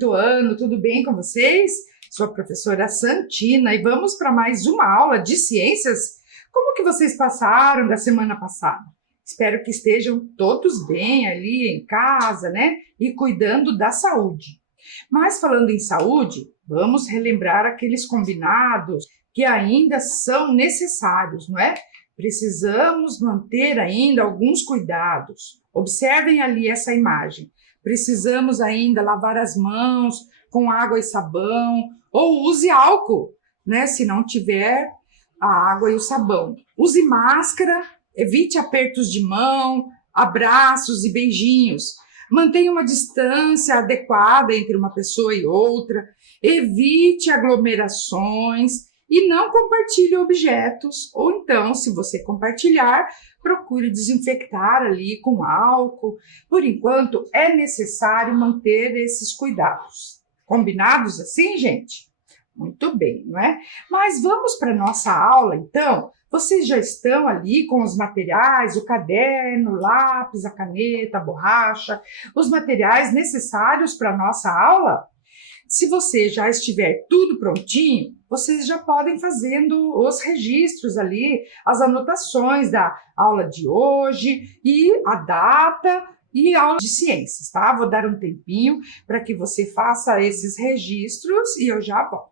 quinto ano, tudo bem com vocês? Sou a professora Santina e vamos para mais uma aula de ciências. Como que vocês passaram da semana passada? Espero que estejam todos bem ali em casa, né? E cuidando da saúde. Mas falando em saúde, vamos relembrar aqueles combinados que ainda são necessários, não é? Precisamos manter ainda alguns cuidados. Observem ali essa imagem. Precisamos ainda lavar as mãos com água e sabão, ou use álcool, né? Se não tiver a água e o sabão. Use máscara, evite apertos de mão, abraços e beijinhos. Mantenha uma distância adequada entre uma pessoa e outra. Evite aglomerações e não compartilhe objetos. Ou então, se você compartilhar, procure desinfectar ali com álcool. Por enquanto, é necessário manter esses cuidados. Combinados assim, gente? Muito bem, não é? Mas vamos para a nossa aula, então? Vocês já estão ali com os materiais, o caderno, o lápis, a caneta, a borracha, os materiais necessários para a nossa aula? Se você já estiver tudo prontinho, vocês já podem fazendo os registros ali, as anotações da aula de hoje e a data e aula de ciências, tá? Vou dar um tempinho para que você faça esses registros e eu já volto.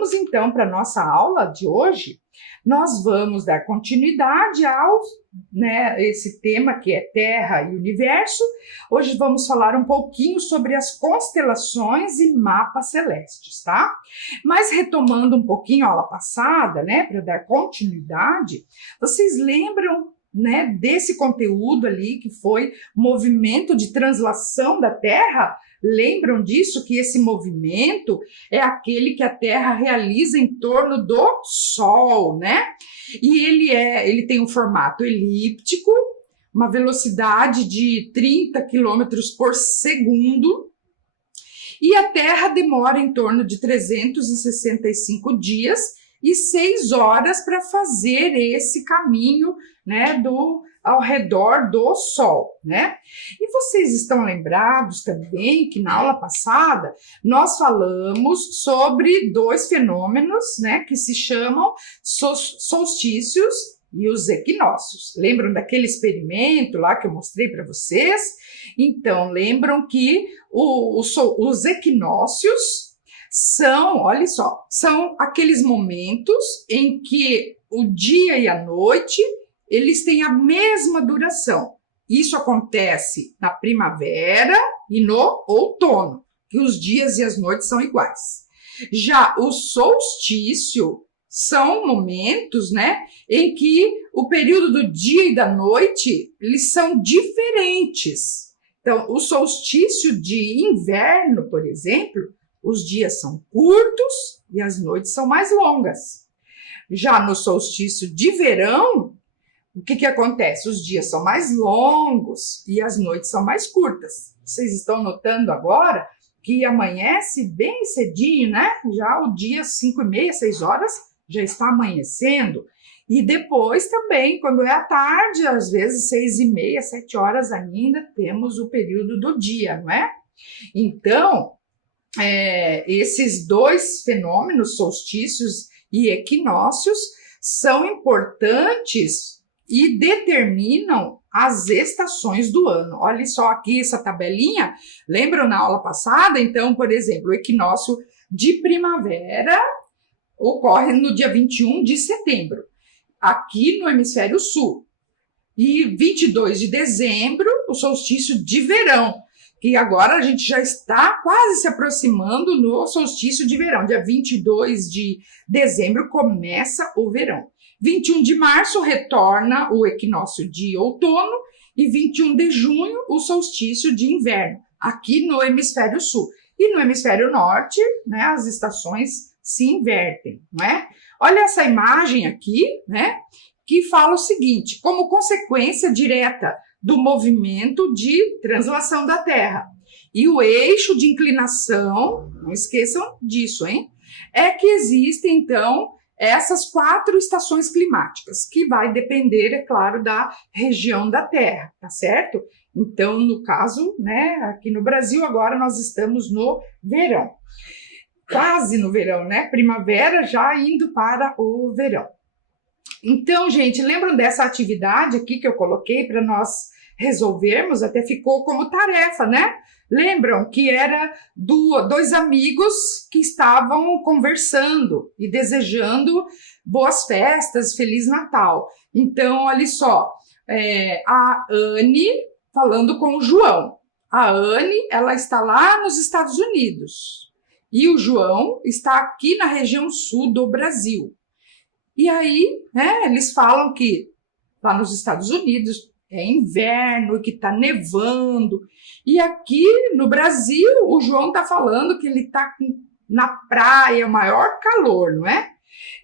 vamos então para a nossa aula de hoje. Nós vamos dar continuidade ao, esse tema que é Terra e Universo. Hoje vamos falar um pouquinho sobre as constelações e mapas celestes, tá? Mas retomando um pouquinho a aula passada, para dar continuidade, vocês lembram, desse conteúdo ali que foi movimento de translação da Terra? Lembram disso? Que esse movimento é aquele que a Terra realiza em torno do Sol, E ele tem um formato elíptico, uma velocidade de 30 quilômetros por segundo, e a Terra demora em torno de 365 dias e 6 horas para fazer esse caminho, ao redor do Sol, E vocês estão lembrados também que na aula passada nós falamos sobre 2 fenômenos, que se chamam solstícios e os equinócios. Lembram daquele experimento lá que eu mostrei para vocês? Então, lembram que os equinócios são, olha só, são aqueles momentos em que o dia e a noite eles têm a mesma duração. Isso acontece na primavera e no outono, que os dias e as noites são iguais. Já o solstício são momentos, em que o período do dia e da noite, eles são diferentes. Então, o solstício de inverno, por exemplo, os dias são curtos e as noites são mais longas. Já no solstício de verão, o que acontece? Os dias são mais longos e as noites são mais curtas. Vocês estão notando agora que amanhece bem cedinho, Já o dia 5h30, 6 horas, já está amanhecendo. E depois também, quando é à tarde, às vezes 6h30, 7 horas ainda, temos o período do dia, Então, esses 2 fenômenos, solstícios e equinócios, são importantes e determinam as estações do ano. Olha só aqui essa tabelinha, lembram na aula passada? Então, por exemplo, o equinócio de primavera ocorre no dia 21 de setembro, aqui no hemisfério sul. E 22 de dezembro, o solstício de verão, que agora a gente já está quase se aproximando no solstício de verão. Dia 22 de dezembro começa o verão. 21 de março retorna o equinócio de outono e 21 de junho o solstício de inverno, aqui no hemisfério sul. E no hemisfério norte, as estações se invertem, Olha essa imagem aqui, que fala o seguinte: como consequência direta do movimento de translação da Terra e o eixo de inclinação, não esqueçam disso, é que existem, então, essas 4 estações climáticas, que vai depender, é claro, da região da Terra, tá certo? Então, no caso, aqui no Brasil, agora nós estamos no verão. Quase no verão, Primavera já indo para o verão. Então, gente, lembram dessa atividade aqui que eu coloquei para nós resolvermos? Até ficou como tarefa, Lembram que era 2 amigos que estavam conversando e desejando boas festas, Feliz Natal. Então, olha só, a Anne falando com o João. A Anne, ela está lá nos Estados Unidos e o João está aqui na região sul do Brasil. E aí, eles falam que lá nos Estados Unidos é inverno e que está nevando. E aqui no Brasil, o João está falando que ele está na praia, maior calor,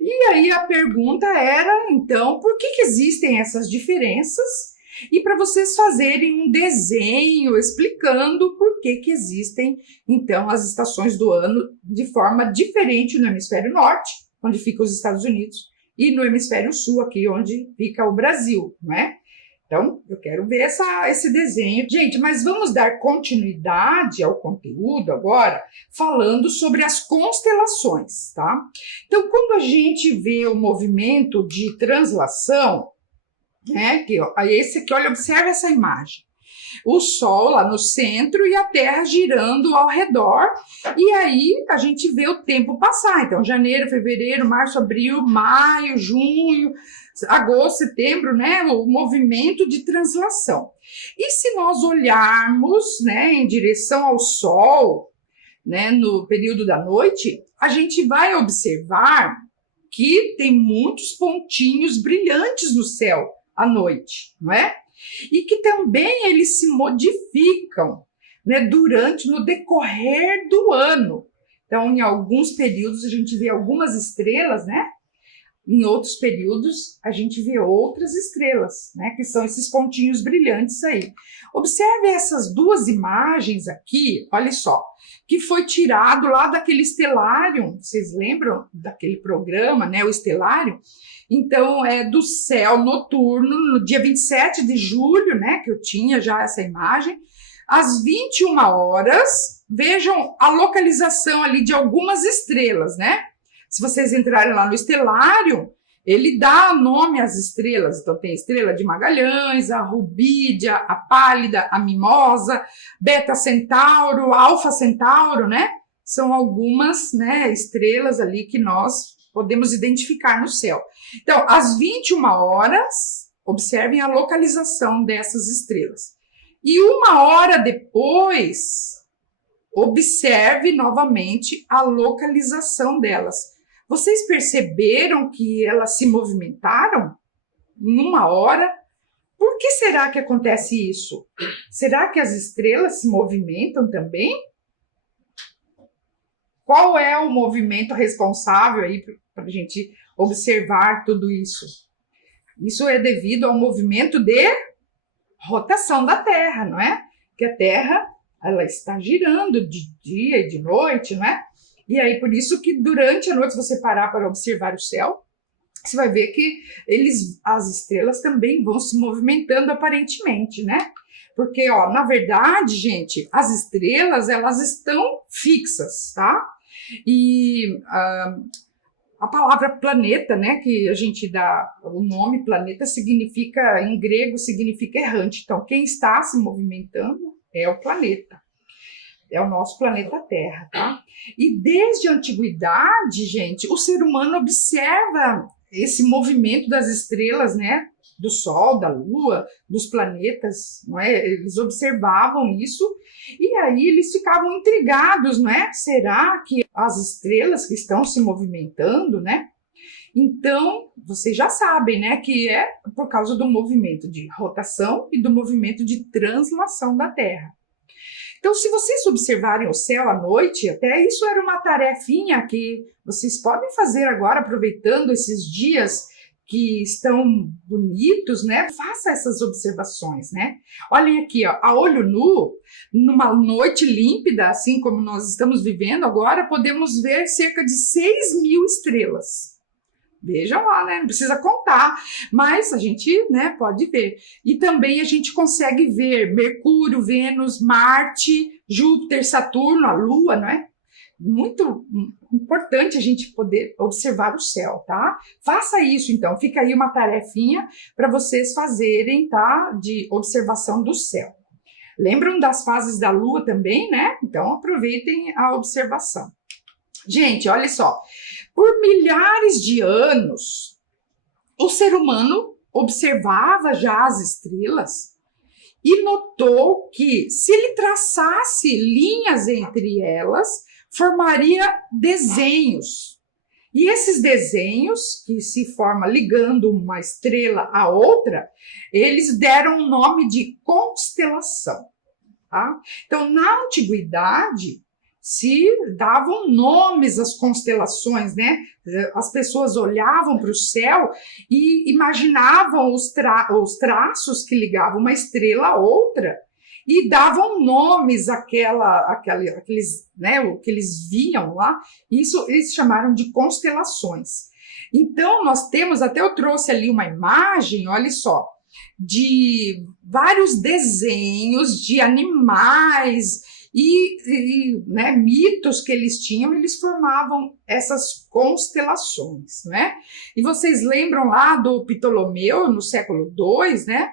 E aí a pergunta era, então, por que existem essas diferenças? E para vocês fazerem um desenho explicando por que existem, então, as estações do ano de forma diferente no hemisfério norte, onde ficam os Estados Unidos, e no hemisfério sul, aqui onde fica o Brasil, Então, eu quero ver esse desenho. Gente, mas vamos dar continuidade ao conteúdo agora, falando sobre as constelações, tá? Então, quando a gente vê o movimento de translação, esse aqui, olha, observa essa imagem. o Sol lá no centro e a Terra girando ao redor, e aí a gente vê o tempo passar. Então, janeiro, fevereiro, março, abril, maio, junho, agosto, setembro, né, o movimento de translação. E se nós olharmos, né, em direção ao Sol, né, no período da noite, a gente vai observar que tem muitos pontinhos brilhantes no céu à noite, não é? E que também eles se modificam, né, no decorrer do ano. Então, em alguns períodos a gente vê algumas estrelas, né? Em outros períodos, a gente vê outras estrelas, né? Que são esses pontinhos brilhantes aí. Observe essas duas imagens aqui, olha só, que foi tirado lá daquele Stellarium. Vocês lembram daquele programa, né? O Stellarium. Então, é do céu noturno, no dia 27 de julho, né? Que eu tinha já essa imagem. Às 21 horas, vejam a localização ali de algumas estrelas, né? Se vocês entrarem lá no Stellarium, ele dá nome às estrelas. Então, tem a estrela de Magalhães, a Rubídia, a Pálida, a Mimosa, Beta Centauro, Alfa Centauro, né? São algumas, né, estrelas ali que nós podemos identificar no céu. Então, às 21 horas, observem a localização dessas estrelas. E 1 hora depois, observe novamente a localização delas. Vocês perceberam que elas se movimentaram em 1 hora? Por que será que acontece isso? Será que as estrelas se movimentam também? Qual é o movimento responsável aí para a gente observar tudo isso? Isso é devido ao movimento de rotação da Terra, não é? Que a Terra, ela está girando de dia e de noite, não é? E aí, por isso que durante a noite, se você parar para observar o céu, você vai ver que as estrelas também vão se movimentando aparentemente, né? Porque, ó, na verdade, gente, as estrelas, elas estão fixas, tá? E a palavra planeta, né, que a gente dá o nome planeta, significa, em grego, significa errante. Então, quem está se movimentando é o planeta. É o nosso planeta Terra, tá? E desde a antiguidade, gente, o ser humano observa esse movimento das estrelas, né? Do Sol, da Lua, dos planetas, não é? Eles observavam isso e aí eles ficavam intrigados, não é? Será que as estrelas que estão se movimentando, né? Então, vocês já sabem, né? Que é por causa do movimento de rotação e do movimento de translação da Terra. Então, se vocês observarem o céu à noite, até isso era uma tarefinha que vocês podem fazer agora, aproveitando esses dias que estão bonitos, né? Faça essas observações, né? Olhem aqui, ó, a olho nu, numa noite límpida, assim como nós estamos vivendo agora, podemos ver cerca de 6.000 estrelas. Vejam lá, né? Não precisa contar, mas a gente, né, pode ver. E também a gente consegue ver Mercúrio, Vênus, Marte, Júpiter, Saturno, a Lua, né? Muito importante a gente poder observar o céu, tá? Faça isso, então. Fica aí uma tarefinha para vocês fazerem, tá? De observação do céu. Lembram das fases da Lua também, né? Então, aproveitem a observação. Gente, olha só. Por milhares de anos, o ser humano observava já as estrelas e notou que, se ele traçasse linhas entre elas, formaria desenhos. E esses desenhos, que se formam ligando uma estrela à outra, eles deram o nome de constelação. Tá? Então, na antiguidade, se davam nomes às constelações, né? As pessoas olhavam para o céu e imaginavam os traços que ligavam uma estrela a outra e davam nomes àqueles, né, o que eles viam lá. Isso eles chamaram de constelações. Então, nós temos, até eu trouxe ali uma imagem, olha só, de vários desenhos de animais né, mitos que eles tinham, eles formavam essas constelações, né? E vocês lembram lá do Ptolomeu, no século II, né?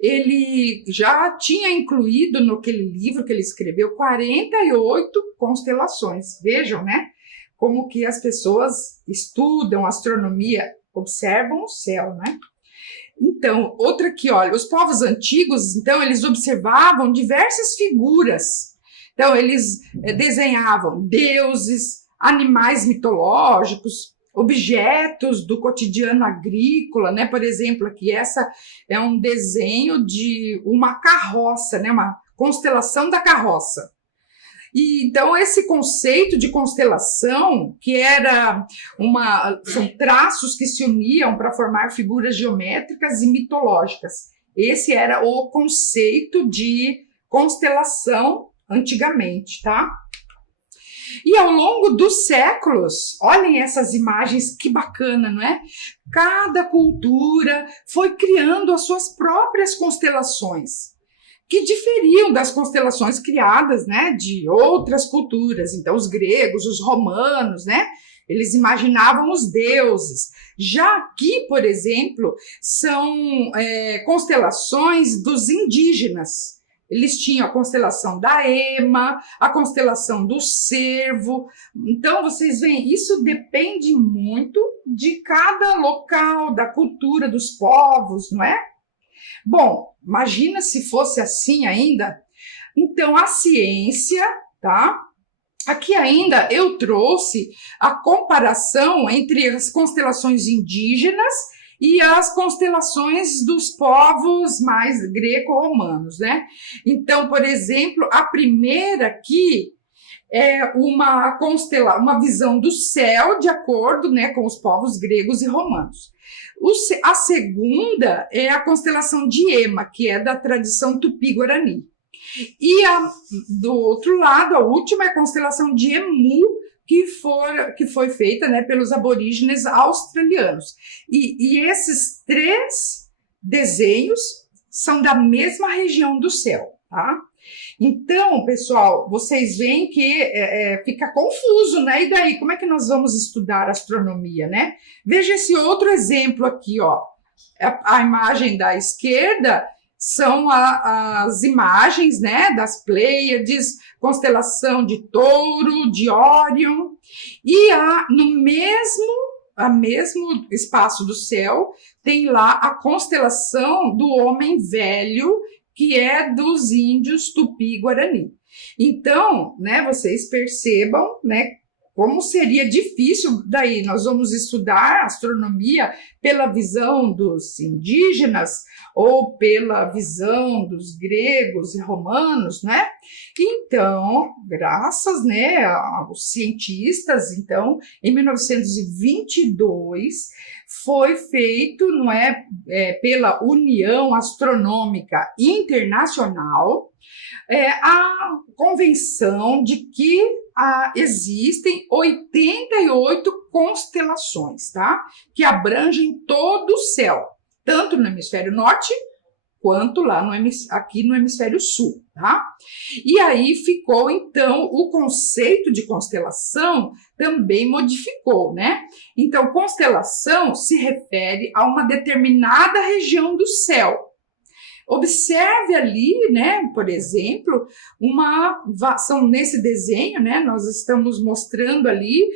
ele já tinha incluído naquele livro que ele escreveu 48 constelações. Vejam, né? Como que as pessoas estudam astronomia, observam o céu, né? Então, outra aqui, olha, os povos antigos, então, eles observavam diversas figuras. Então, eles desenhavam deuses, animais mitológicos, objetos do cotidiano agrícola, né? Por exemplo, aqui essa é um desenho de uma carroça, né? Uma constelação da carroça. E então esse conceito de constelação, que são traços que se uniam para formar figuras geométricas e mitológicas. Esse era o conceito de constelação antigamente, tá? E ao longo dos séculos, olhem essas imagens, que bacana, não é? Cada cultura foi criando as suas próprias constelações, que diferiam das constelações criadas, né, de outras culturas. Então, os gregos, os romanos, né, eles imaginavam os deuses. Já aqui, por exemplo, são constelações dos indígenas. Eles tinham a constelação da Ema, a constelação do Cervo. Então, vocês veem, isso depende muito de cada local, da cultura dos povos, não é? Bom, imagina se fosse assim ainda. Então, a ciência, tá? Aqui ainda eu trouxe a comparação entre as constelações indígenas e as constelações dos povos mais greco-romanos, né? Então, por exemplo, a primeira aqui é uma visão do céu de acordo, né, com os povos gregos e romanos. A segunda é a constelação de Ema, que é da tradição tupi-guarani. E do outro lado, a última é a constelação de Emu, que foi feita, né, pelos aborígenes australianos. E esses três desenhos são da mesma região do céu, tá? Então, pessoal, vocês veem que fica confuso, né? E daí, como é que nós vamos estudar astronomia, né? Veja esse outro exemplo aqui, ó. A imagem da esquerda são as imagens, né, das Pleiades, constelação de Touro, de Órion, e no mesmo espaço do céu tem lá a constelação do Homem Velho, que é dos índios Tupi-Guarani. Então, né, vocês percebam, né, como seria difícil, daí nós vamos estudar astronomia pela visão dos indígenas ou pela visão dos gregos e romanos, né? Então, graças, né, aos cientistas, então, em 1922, foi feito, não é, pela União Astronômica Internacional, a convenção de que existem 88 constelações, tá? Que abrangem todo o céu, tanto no hemisfério norte quanto lá aqui no hemisfério sul, tá? E aí ficou, então, o conceito de constelação também modificou, né? Então, constelação se refere a uma determinada região do céu. Observe ali, né, por exemplo, são nesse desenho, né, nós estamos mostrando ali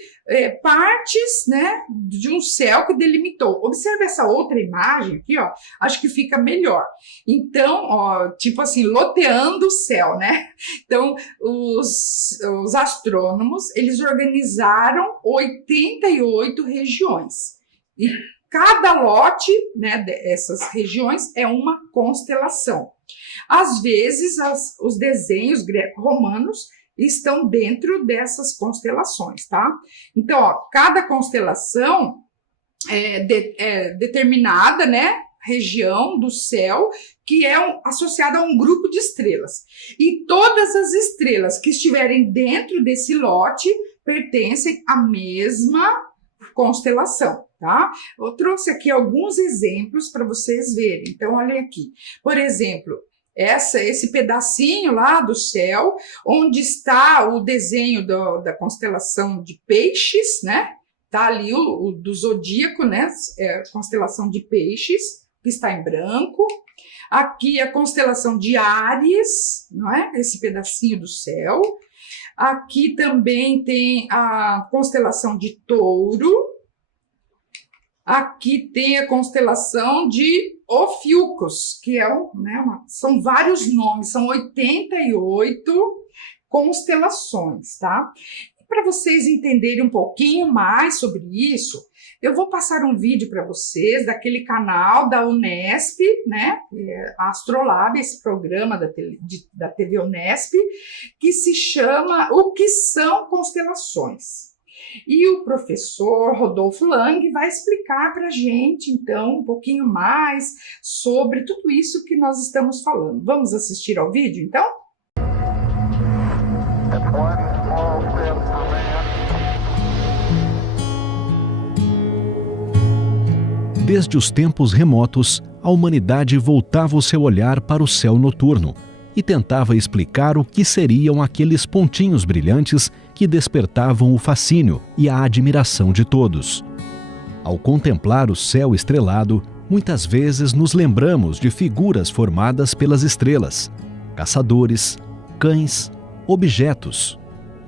partes, né, de um céu que delimitou. Observe essa outra imagem aqui, ó, acho que fica melhor. Então, ó, tipo assim, loteando o céu, né? Então, os astrônomos, eles organizaram 88 regiões. E cada lote, né, dessas regiões é uma constelação. Às vezes, os desenhos greco-romanos estão dentro dessas constelações, tá? Então, ó, cada constelação é determinada, né, região do céu que é associada a um grupo de estrelas. E todas as estrelas que estiverem dentro desse lote pertencem à mesma constelação, tá? Eu trouxe aqui alguns exemplos para vocês verem. Então, olhem aqui. Por exemplo, esse pedacinho lá do céu, onde está o desenho da constelação de Peixes, né? Tá ali o do zodíaco, né? Constelação de Peixes, que está em branco. Aqui a constelação de Áries, não é? Esse pedacinho do céu. Aqui também tem a constelação de Touro. Aqui tem a constelação de Ophiuchus, que é são vários nomes, são 88 constelações, tá? Para vocês entenderem um pouquinho mais sobre isso, eu vou passar um vídeo para vocês daquele canal da Unesp, né? A Astrolab, esse programa da TV Unesp, que se chama O que são constelações. E o professor Rodolfo Lang vai explicar para a gente, então, um pouquinho mais sobre tudo isso que nós estamos falando. Vamos assistir ao vídeo, então? Desde os tempos remotos, a humanidade voltava o seu olhar para o céu noturno e tentava explicar o que seriam aqueles pontinhos brilhantes que despertavam o fascínio e a admiração de todos. Ao contemplar o céu estrelado, muitas vezes nos lembramos de figuras formadas pelas estrelas, caçadores, cães, objetos.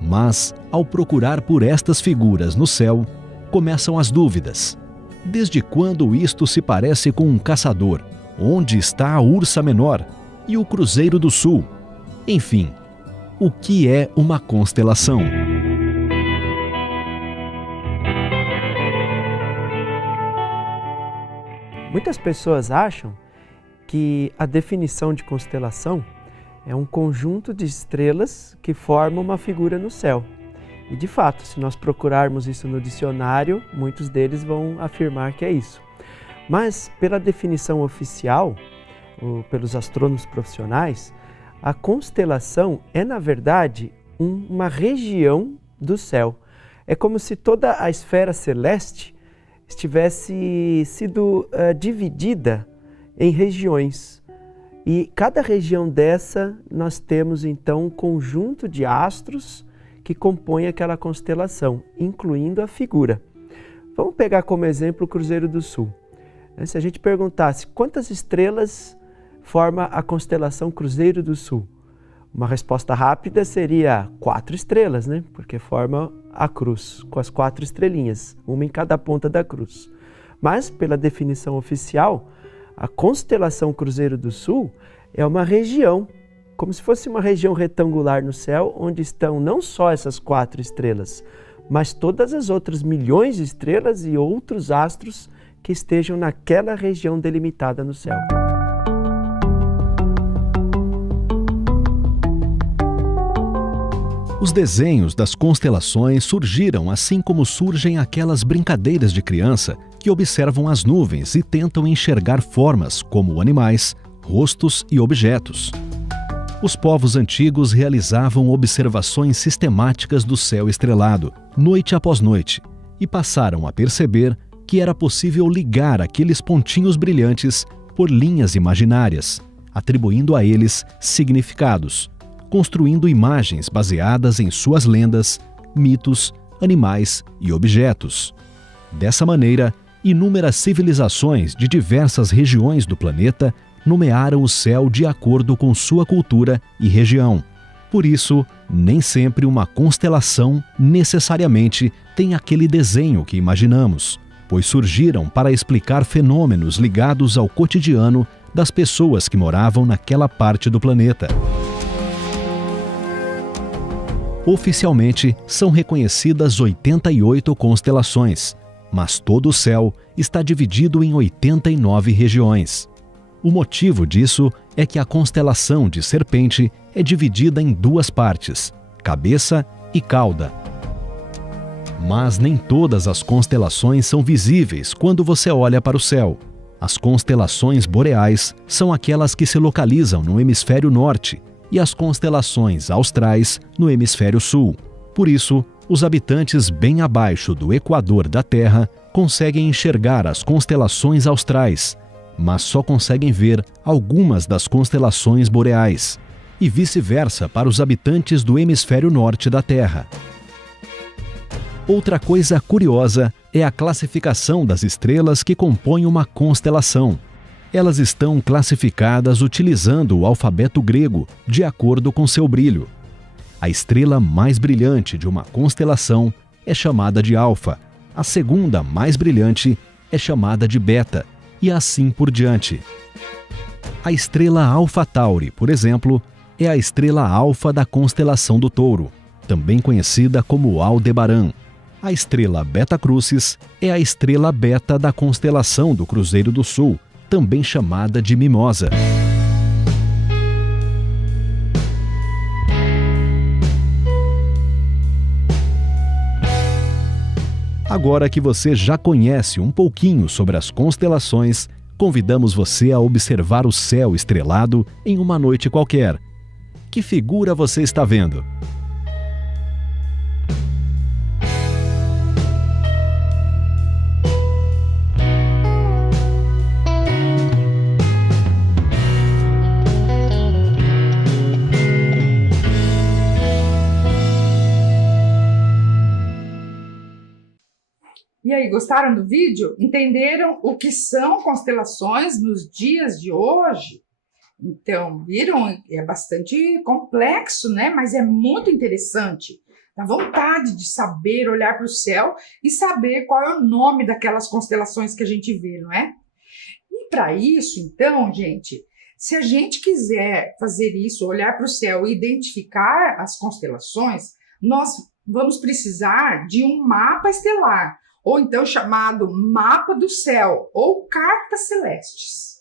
Mas, ao procurar por estas figuras no céu, começam as dúvidas. Desde quando isto se parece com um caçador? Onde está a Ursa Menor? E o Cruzeiro do Sul? Enfim, o que é uma constelação? Muitas pessoas acham que a definição de constelação é um conjunto de estrelas que formam uma figura no céu. E de fato, se nós procurarmos isso no dicionário, muitos deles vão afirmar que é isso. Mas, pela definição oficial, pelos astrônomos profissionais, a constelação é, na verdade, uma região do céu. É como se toda a esfera celeste estivesse sido dividida em regiões. E cada região dessa, nós temos então um conjunto de astros que compõem aquela constelação, incluindo a figura. Vamos pegar como exemplo o Cruzeiro do Sul. Se a gente perguntasse quantas estrelas forma a constelação Cruzeiro do Sul, uma resposta rápida seria 4 estrelas, né? Porque forma a cruz, com as 4 estrelinhas, uma em cada ponta da cruz. Mas, pela definição oficial, a constelação Cruzeiro do Sul é uma região, como se fosse uma região retangular no céu, onde estão não só essas 4 estrelas, mas todas as outras milhões de estrelas e outros astros que estejam naquela região delimitada no céu. Os desenhos das constelações surgiram assim como surgem aquelas brincadeiras de criança que observam as nuvens e tentam enxergar formas como animais, rostos e objetos. Os povos antigos realizavam observações sistemáticas do céu estrelado, noite após noite, e passaram a perceber que era possível ligar aqueles pontinhos brilhantes por linhas imaginárias, atribuindo a eles significados, construindo imagens baseadas em suas lendas, mitos, animais e objetos. Dessa maneira, inúmeras civilizações de diversas regiões do planeta nomearam o céu de acordo com sua cultura e região. Por isso, nem sempre uma constelação necessariamente tem aquele desenho que imaginamos, pois surgiram para explicar fenômenos ligados ao cotidiano das pessoas que moravam naquela parte do planeta. Oficialmente, são reconhecidas 88 constelações, mas todo o céu está dividido em 89 regiões. O motivo disso é que a constelação de Serpente é dividida em 2 partes, cabeça e cauda. Mas nem todas as constelações são visíveis quando você olha para o céu. As constelações boreais são aquelas que se localizam no hemisfério norte e as constelações austrais no hemisfério sul. Por isso, os habitantes bem abaixo do equador da Terra conseguem enxergar as constelações austrais, mas só conseguem ver algumas das constelações boreais, e vice-versa para os habitantes do hemisfério norte da Terra. Outra coisa curiosa é a classificação das estrelas que compõem uma constelação. Elas estão classificadas utilizando o alfabeto grego, de acordo com seu brilho. A estrela mais brilhante de uma constelação é chamada de Alfa, a segunda mais brilhante é chamada de Beta, e assim por diante. A estrela Alfa Tauri, por exemplo, é a estrela alfa da constelação do Touro, também conhecida como Aldebaran. A estrela Beta Crucis é a estrela beta da constelação do Cruzeiro do Sul, também chamada de Mimosa. Agora que você já conhece um pouquinho sobre as constelações, convidamos você a observar o céu estrelado em uma noite qualquer. Que figura você está vendo? E aí, gostaram do vídeo? Entenderam o que são constelações nos dias de hoje? Então, viram? É bastante complexo, né? Mas é muito interessante. Dá vontade de saber, olhar para o céu e saber qual é o nome daquelas constelações que a gente vê, não é? E para isso, então, gente, se a gente quiser fazer isso, olhar para o céu e identificar as constelações, nós vamos precisar de um mapa estelar, ou então chamado mapa do céu, ou cartas celestes.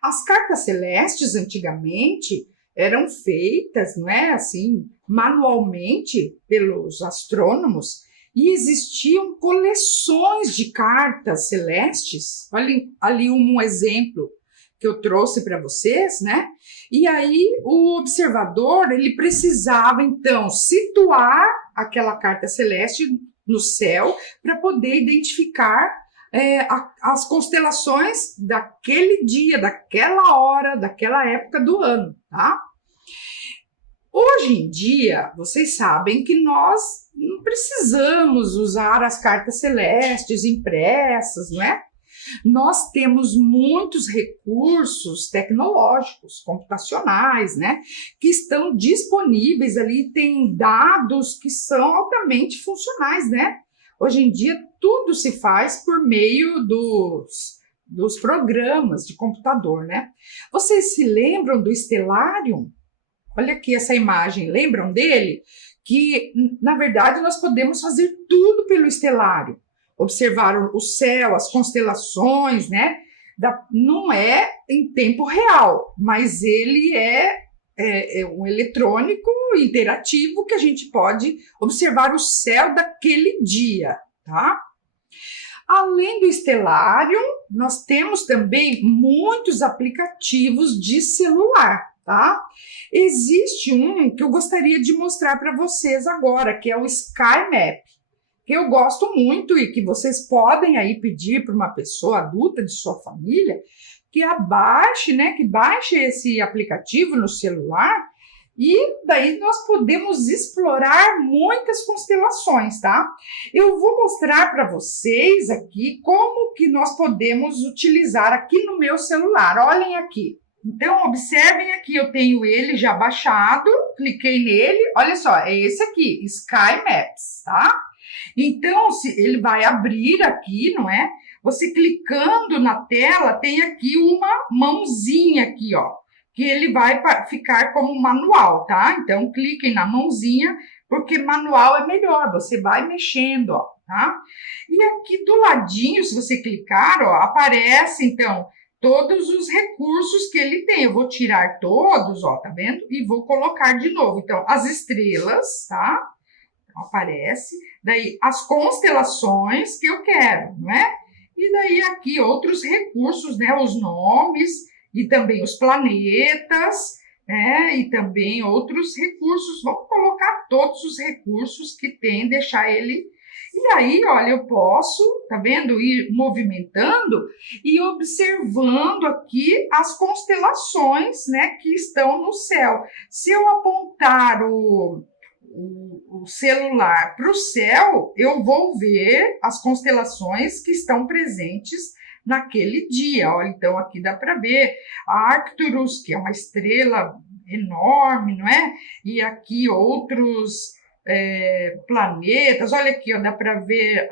As cartas celestes, antigamente, eram feitas, não é, assim, manualmente pelos astrônomos, e existiam coleções de cartas celestes. Olha ali um exemplo que eu trouxe para vocês, né? E aí o observador, ele precisava, então, situar aquela carta celeste no céu para poder identificar as constelações daquele dia, daquela hora, daquela época do ano, tá? Hoje em dia, vocês sabem que nós não precisamos usar as cartas celestes impressas, não é? Nós temos muitos recursos tecnológicos, computacionais, né, que estão disponíveis ali, tem dados que são altamente funcionais, né? Hoje em dia, tudo se faz por meio dos programas de computador, né? Vocês se lembram do Stellarium? Olha aqui essa imagem, lembram dele? Que, na verdade, nós podemos fazer tudo pelo Stellarium. Observar o céu, as constelações, né? Não é em tempo real, mas ele é um eletrônico interativo que a gente pode observar o céu daquele dia, tá? Além do Stellarium, nós temos também muitos aplicativos de celular, tá? Existe um que eu gostaria de mostrar para vocês agora, que é o SkyMap, que eu gosto muito e que vocês podem aí pedir para uma pessoa adulta de sua família que abaixe, né, que baixe esse aplicativo no celular, e daí nós podemos explorar muitas constelações, tá? Eu vou mostrar para vocês aqui como que nós podemos utilizar aqui no meu celular. Olhem aqui. Então, observem aqui, eu tenho ele já baixado, cliquei nele, olha só, é esse aqui, Sky Maps, tá? Então, ele vai abrir aqui, não é? Você clicando na tela, tem aqui uma mãozinha aqui, ó, que ele vai ficar como manual, tá? Então, cliquem na mãozinha, porque manual é melhor, você vai mexendo, ó, tá? E aqui do ladinho, se você clicar, ó, aparece, então, todos os recursos que ele tem. Eu vou tirar todos, ó, tá vendo? E vou colocar de novo. Então, as estrelas, tá? Então, aparece. Daí, as constelações que eu quero, não é? E daí, aqui, outros recursos, né? Os nomes e também os planetas, né? E também outros recursos. Vamos colocar todos os recursos que tem, deixar ele... E aí, olha, eu posso, tá vendo, ir movimentando e observando aqui as constelações, né, que estão no céu. Se eu apontar o celular para o céu, eu vou ver as constelações que estão presentes naquele dia. Olha, então aqui dá para ver a Arcturus, que é uma estrela enorme, não é? E aqui outros planetas. Olha aqui, ó, dá para ver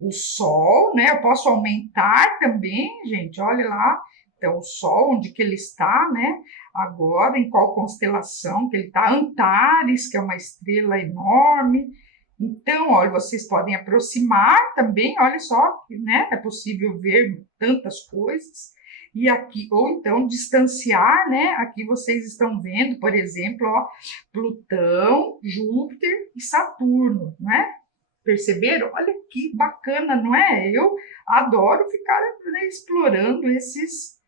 o Sol, né? Eu posso aumentar também, gente, olha lá. Então, o Sol, onde que ele está, né? Agora, em qual constelação que ele está? Antares, que é uma estrela enorme. Então, olha, vocês podem aproximar também, olha só, né? É possível ver tantas coisas. E aqui, ou então distanciar, né? Aqui vocês estão vendo, por exemplo, ó, Plutão, Júpiter e Saturno, né? Perceberam? Olha que bacana, não é? Eu adoro ficar, né, explorando esses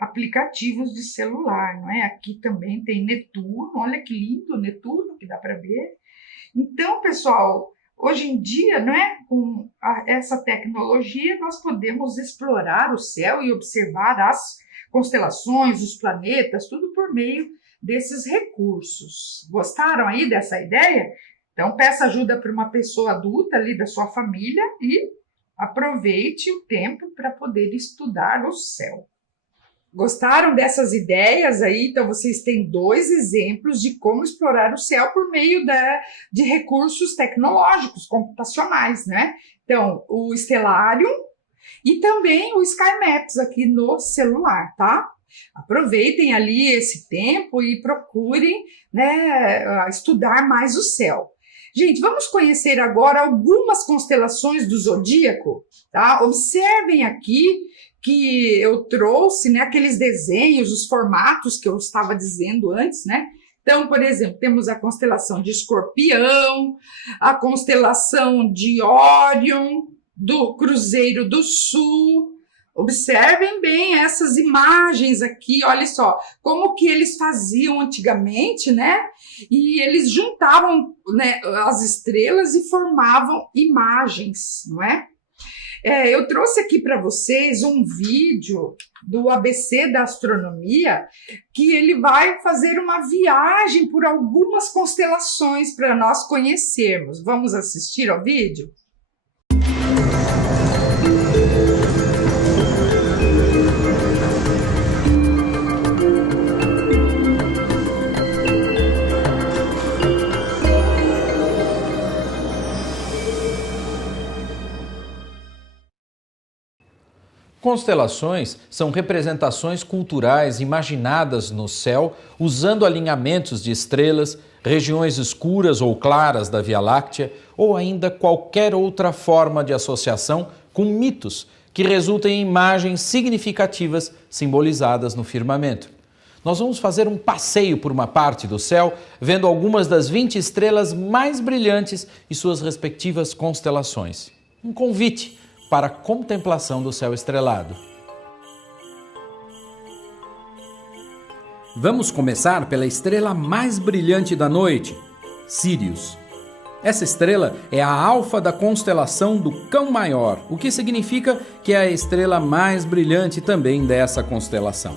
aplicativos de celular, não é? Aqui também tem Netuno, olha que lindo Netuno, que dá para ver. Então, pessoal, hoje em dia, não é? Com essa tecnologia, nós podemos explorar o céu e observar as constelações, os planetas, tudo por meio desses recursos. Gostaram aí dessa ideia? Então, peça ajuda para uma pessoa adulta ali da sua família e aproveite o tempo para poder estudar o céu. Gostaram dessas ideias aí? Então, vocês têm 2 exemplos de como explorar o céu por meio de recursos tecnológicos, computacionais, né? Então, o Stellarium e também o Sky Maps aqui no celular, tá? Aproveitem ali esse tempo e procurem, né, estudar mais o céu. Gente, vamos conhecer agora algumas constelações do zodíaco, tá? Observem aqui que eu trouxe, né, aqueles desenhos, os formatos que eu estava dizendo antes, né? Então, por exemplo, temos a constelação de Escorpião, a constelação de Órion, do Cruzeiro do Sul. Observem bem essas imagens aqui, olha só, como que eles faziam antigamente, né? E eles juntavam, né, as estrelas e formavam imagens, não é? Eu trouxe aqui para vocês um vídeo do ABC da Astronomia, que ele vai fazer uma viagem por algumas constelações para nós conhecermos. Vamos assistir ao vídeo? Constelações são representações culturais imaginadas no céu usando alinhamentos de estrelas, regiões escuras ou claras da Via Láctea ou ainda qualquer outra forma de associação com mitos que resultem em imagens significativas simbolizadas no firmamento. Nós vamos fazer um passeio por uma parte do céu, vendo algumas das 20 estrelas mais brilhantes e suas respectivas constelações. Um convite para a contemplação do céu estrelado. Vamos começar pela estrela mais brilhante da noite, Sírius. Essa estrela é a alfa da constelação do Cão Maior, o que significa que é a estrela mais brilhante também dessa constelação.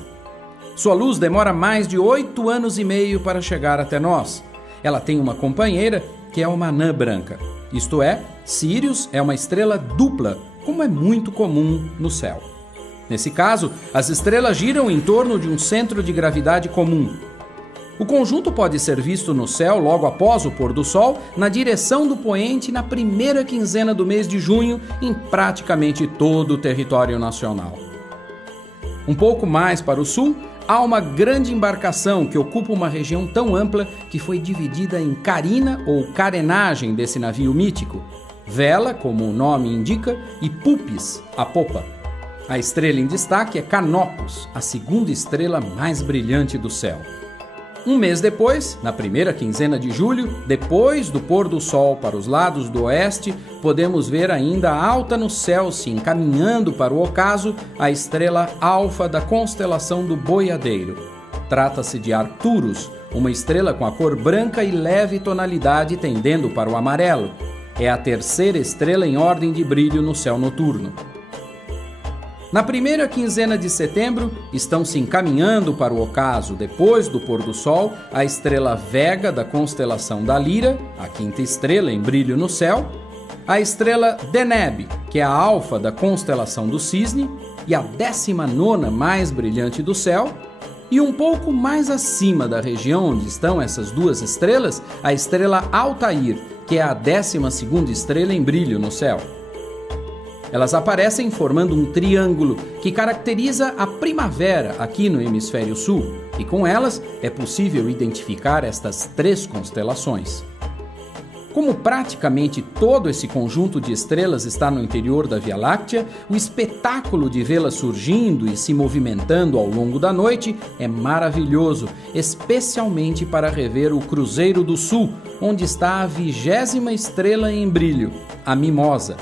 Sua luz demora mais de 8 anos e meio para chegar até nós. Ela tem uma companheira que é uma anã branca. Isto é, Sírius é uma estrela dupla, como é muito comum no céu. Nesse caso, as estrelas giram em torno de um centro de gravidade comum. O conjunto pode ser visto no céu logo após o pôr do sol, na direção do poente na primeira quinzena do mês de junho, em praticamente todo o território nacional. Um pouco mais para o sul, há uma grande embarcação que ocupa uma região tão ampla que foi dividida em carina ou carenagem desse navio mítico, vela, como o nome indica, e pupis, a popa. A estrela em destaque é Canopus, a segunda estrela mais brilhante do céu. Um mês depois, na primeira quinzena de julho, depois do pôr do sol para os lados do oeste, podemos ver ainda alta no céu, se encaminhando para o ocaso, a estrela alfa da constelação do Boiadeiro. Trata-se de Arcturus, uma estrela com a cor branca e leve tonalidade tendendo para o amarelo. É a terceira estrela em ordem de brilho no céu noturno. Na primeira quinzena de setembro, estão se encaminhando para o ocaso, depois do pôr do sol, a estrela Vega da constelação da Lira, a quinta estrela em brilho no céu, a estrela Deneb, que é a alfa da constelação do Cisne e a 19ª mais brilhante do céu, e um pouco mais acima da região onde estão essas duas estrelas, a estrela Altair, que é a 12ª estrela em brilho no céu. Elas aparecem formando um triângulo que caracteriza a primavera aqui no hemisfério sul, e com elas é possível identificar estas 3 constelações. Como praticamente todo esse conjunto de estrelas está no interior da Via Láctea, o espetáculo de vê-las surgindo e se movimentando ao longo da noite é maravilhoso, especialmente para rever o Cruzeiro do Sul, onde está a 20ª estrela em brilho, a Mimosa.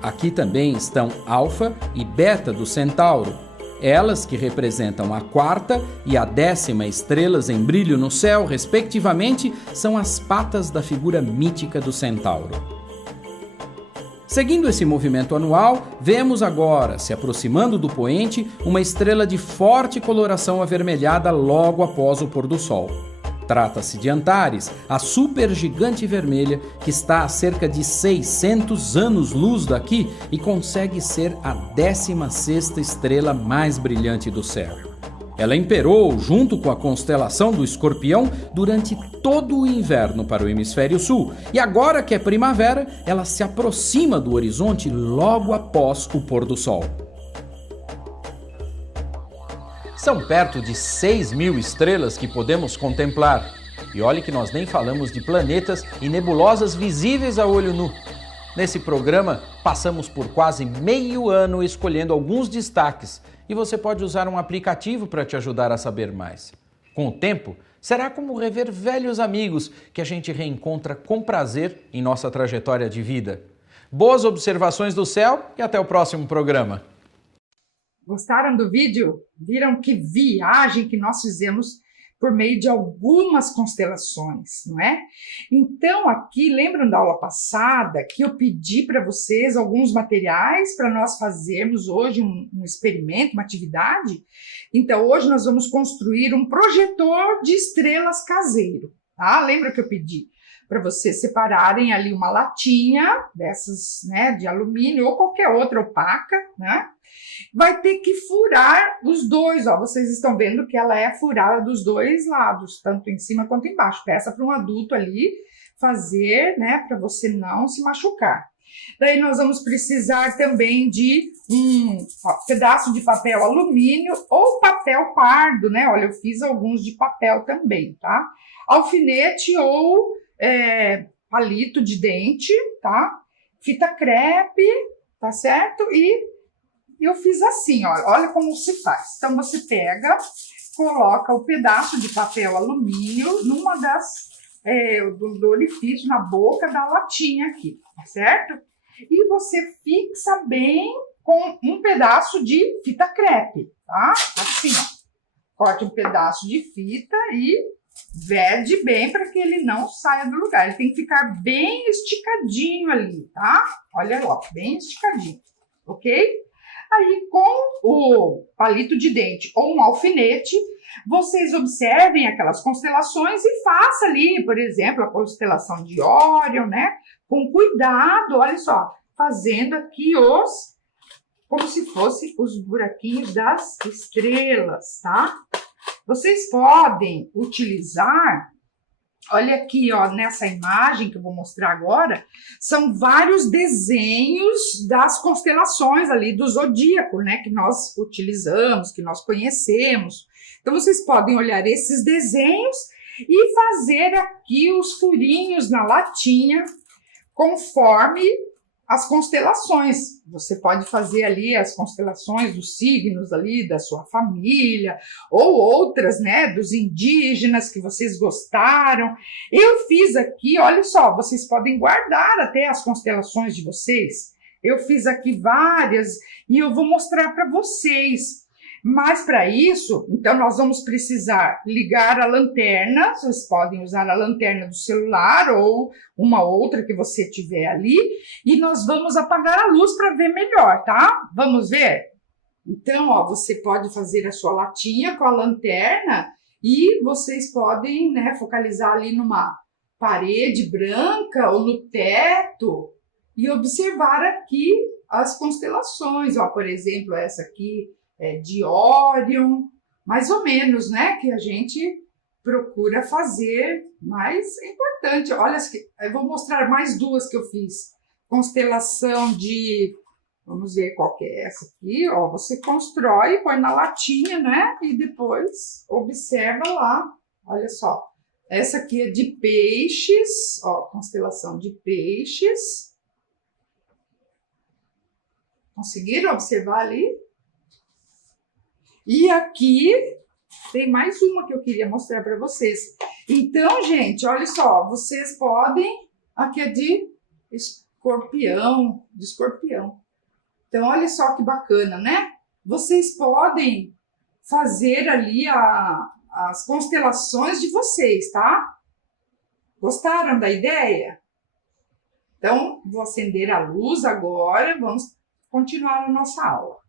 Aqui também estão Alfa e Beta do Centauro, elas que representam a 4ª e a 10ª estrelas em brilho no céu, respectivamente, são as patas da figura mítica do Centauro. Seguindo esse movimento anual, vemos agora, se aproximando do poente, uma estrela de forte coloração avermelhada logo após o pôr do sol. Trata-se de Antares, a supergigante vermelha que está a cerca de 600 anos-luz daqui e consegue ser a 16ª estrela mais brilhante do céu. Ela imperou junto com a constelação do Escorpião durante todo o inverno para o hemisfério sul, e agora que é primavera, ela se aproxima do horizonte logo após o pôr do sol. São perto de 6.000 estrelas que podemos contemplar. E olhe que nós nem falamos de planetas e nebulosas visíveis a olho nu. Nesse programa, passamos por quase meio ano escolhendo alguns destaques e você pode usar um aplicativo para te ajudar a saber mais. Com o tempo, será como rever velhos amigos que a gente reencontra com prazer em nossa trajetória de vida. Boas observações do céu e até o próximo programa. Gostaram do vídeo? Viram que viagem que nós fizemos por meio de algumas constelações, não é? Então, aqui, lembram da aula passada que eu pedi para vocês alguns materiais para nós fazermos hoje um experimento, uma atividade? Então, hoje nós vamos construir um projetor de estrelas caseiro, tá? Lembra que eu pedi para vocês separarem ali uma latinha dessas, né, de alumínio ou qualquer outra opaca, né? Vai ter que furar os dois, ó. Vocês estão vendo que ela é furada dos dois lados, tanto em cima quanto embaixo. Peça para um adulto ali fazer, né, para você não se machucar. Daí nós vamos precisar também de um pedaço de papel alumínio ou papel pardo, né? Olha, eu fiz alguns de papel também, tá? Alfinete ou palito de dente, tá? Fita crepe, tá certo? E eu fiz assim, ó, olha como se faz. Então, você pega, coloca o pedaço de papel alumínio numa do orifício, na boca da latinha aqui, tá certo? E você fixa bem com um pedaço de fita crepe, tá? Assim, ó. Corte um pedaço de fita e vede bem para que ele não saia do lugar. Ele tem que ficar bem esticadinho ali, tá? Olha lá, bem esticadinho, ok? Aí, com o palito de dente ou um alfinete, vocês observem aquelas constelações e faça ali, por exemplo, a constelação de Órion, né? Com cuidado, olha só, fazendo aqui como se fossem os buraquinhos das estrelas, tá? Vocês podem utilizar, olha aqui, ó, nessa imagem que eu vou mostrar agora, são vários desenhos das constelações ali do zodíaco, né, que nós utilizamos, que nós conhecemos. Então, vocês podem olhar esses desenhos e fazer aqui os furinhos na latinha conforme as constelações. Você pode fazer ali as constelações dos signos ali da sua família ou outras, né, dos indígenas que vocês gostaram. Eu fiz aqui, olha só, vocês podem guardar até as constelações de vocês. Eu fiz aqui várias e eu vou mostrar para vocês. Mas para isso, então nós vamos precisar ligar a lanterna, vocês podem usar a lanterna do celular ou uma outra que você tiver ali, e nós vamos apagar a luz para ver melhor, tá? Vamos ver? Então, ó, você pode fazer a sua latinha com a lanterna e vocês podem, né, focalizar ali numa parede branca ou no teto, e observar aqui as constelações. Ó, por exemplo, essa aqui é de Órion, mais ou menos, né? Que a gente procura fazer, mas é importante. Olha, eu vou mostrar mais duas que eu fiz. Constelação de... Vamos ver qual que é essa aqui, ó. Você constrói, põe na latinha, né? E depois observa lá. Olha só. Essa aqui é de peixes, ó. Constelação de peixes. Conseguiram observar ali? E aqui tem mais uma que eu queria mostrar para vocês. Então, gente, olha só. Vocês podem... Aqui é de escorpião, Então, olha só que bacana, né? Vocês podem fazer ali as constelações de vocês, tá? Gostaram da ideia? Então, vou acender a luz agora, vamos continuar a nossa aula.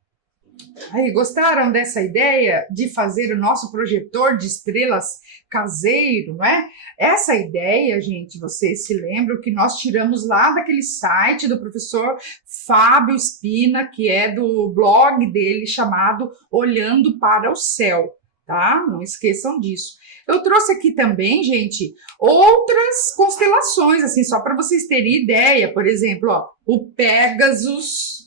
Aí, gostaram dessa ideia de fazer o nosso projetor de estrelas caseiro, não é? Essa ideia, gente, vocês se lembram que nós tiramos lá daquele site do professor Fábio Spina, que é do blog dele chamado Olhando para o Céu, tá? Não esqueçam disso. Eu trouxe aqui também, gente, outras constelações, assim, só para vocês terem ideia. Por exemplo, ó, o Pégasus.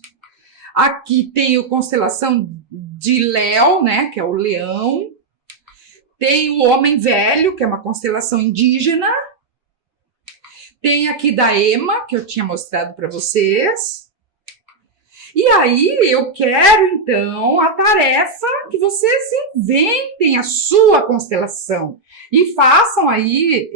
Aqui tem a constelação de Léo, né, que é o leão. Tem o Homem Velho, que é uma constelação indígena. Tem aqui da Ema, que eu tinha mostrado para vocês. E aí eu quero, então, a tarefa que vocês inventem a sua constelação. E façam aí,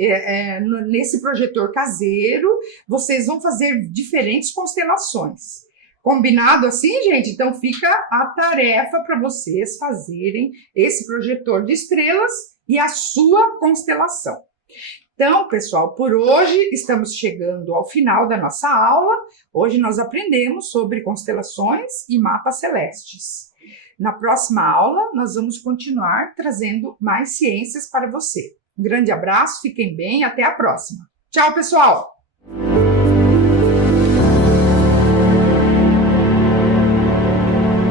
nesse projetor caseiro, vocês vão fazer diferentes constelações. Combinado assim, gente? Então fica a tarefa para vocês fazerem esse projetor de estrelas e a sua constelação. Então, pessoal, por hoje estamos chegando ao final da nossa aula. Hoje nós aprendemos sobre constelações e mapas celestes. Na próxima aula, nós vamos continuar trazendo mais ciências para você. Um grande abraço, fiquem bem, até a próxima. Tchau, pessoal!